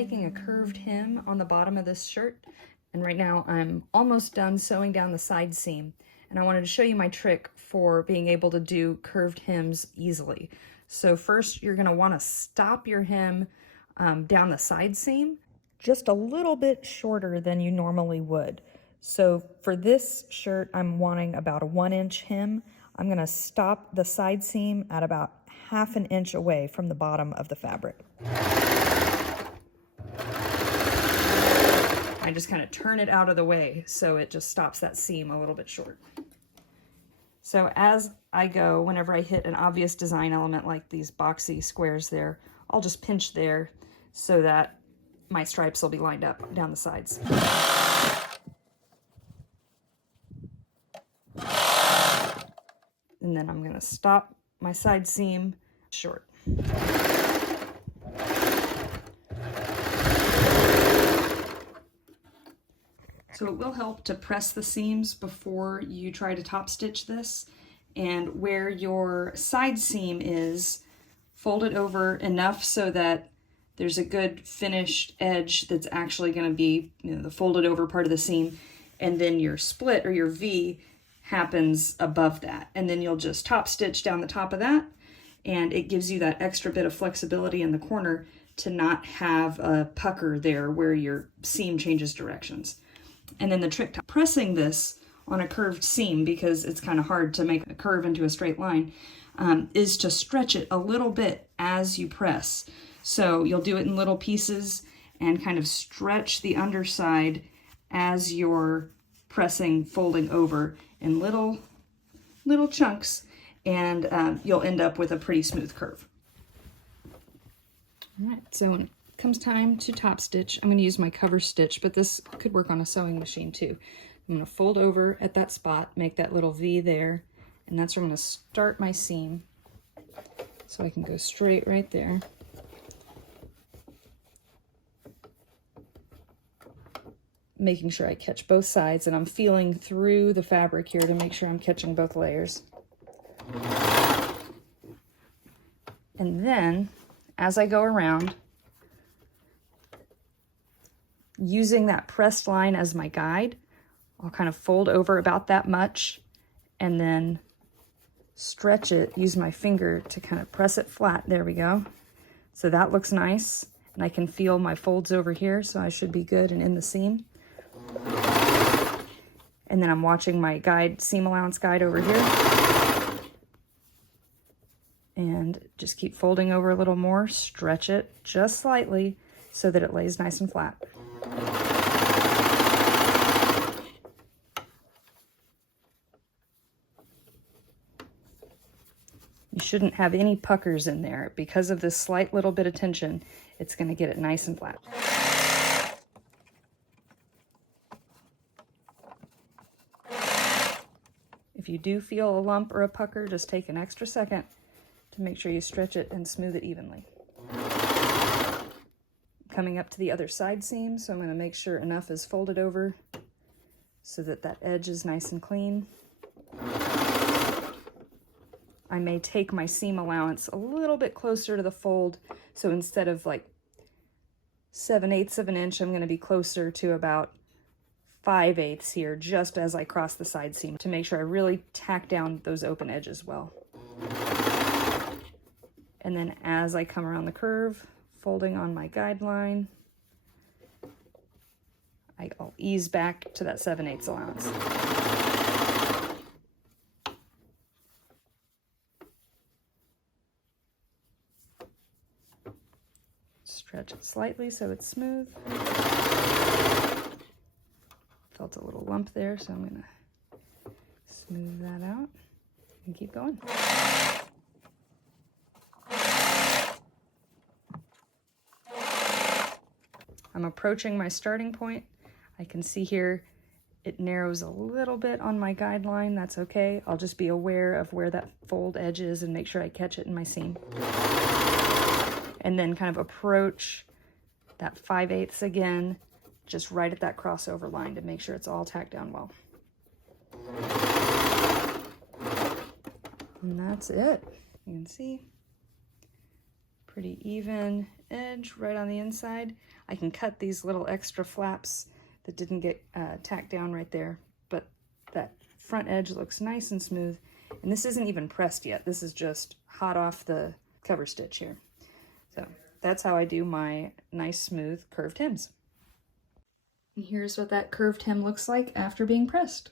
making a curved hem on the bottom of this shirt, and right now I'm almost done sewing down the side seam, and I wanted to show you my trick for being able to do curved hems easily. So first you're going to want to stop your hem down the side seam just a little bit shorter than you normally would. So for this shirt I'm wanting about a 1-inch hem. I'm going to stop the side seam at about 1/2 inch away from the bottom of the fabric. I just kind of turn it out of the way so it just stops that seam a little bit short. So as I go, whenever I hit an obvious design element like these boxy squares there, I'll just pinch there so that my stripes will be lined up down the sides. And then I'm going to stop my side seam short. So it will help to press the seams before you try to top stitch this, and where your side seam is, fold it over enough so that there's a good finished edge that's actually going to be, the folded over part of the seam, and then your split or your V happens above that, and then you'll just top stitch down the top of that, and it gives you that extra bit of flexibility in the corner to not have a pucker there where your seam changes directions. And then the trick to pressing this on a curved seam, because it's kind of hard to make a curve into a straight line, is to stretch it a little bit as you press. So you'll do it in little pieces and kind of stretch the underside as you're pressing, folding over in little chunks, and you'll end up with a pretty smooth curve. All right, so when it comes time to top stitch, I'm going to use my cover stitch, but this could work on a sewing machine too. I'm going to fold over at that spot, make that little V there, and that's where I'm going to start my seam. So I can go straight right there. Making sure I catch both sides, and I'm feeling through the fabric here to make sure I'm catching both layers. And then, as I go around, using that pressed line as my guide, I'll kind of fold over about that much and then stretch it, use my finger to kind of press it flat. There we go. So that looks nice, and I can feel my folds over here, so I should be good and in the seam. And then I'm watching my guide, seam allowance guide over here. And just keep folding over a little more, stretch it just slightly so that it lays nice and flat. You shouldn't have any puckers in there. Because of this slight little bit of tension, it's going to get it nice and flat. If you do feel a lump or a pucker, just take an extra second to make sure you stretch it and smooth it evenly. Coming up to the other side seam, so I'm going to make sure enough is folded over so that that edge is nice and clean. I may take my seam allowance a little bit closer to the fold, so instead of like 7/8 of an inch, I'm going to be closer to about 5/8 here, just as I cross the side seam, to make sure I really tack down those open edges well. And then as I come around the curve, folding on my guideline, I'll ease back to that 7/8 allowance. Stretch it slightly so it's smooth. Felt a little lump there, so I'm going to smooth that out and keep going. I'm approaching my starting point. I can see here it narrows a little bit on my guideline. That's okay. I'll just be aware of where that fold edge is and make sure I catch it in my seam. And then kind of approach that 5/8 again, just right at that crossover line to make sure it's all tacked down well. And that's it. You can see, pretty even edge right on the inside. I can cut these little extra flaps that didn't get tacked down right there, but that front edge looks nice and smooth. And this isn't even pressed yet. This is just hot off the cover stitch here. So that's how I do my nice smooth curved hems. And here's what that curved hem looks like after being pressed.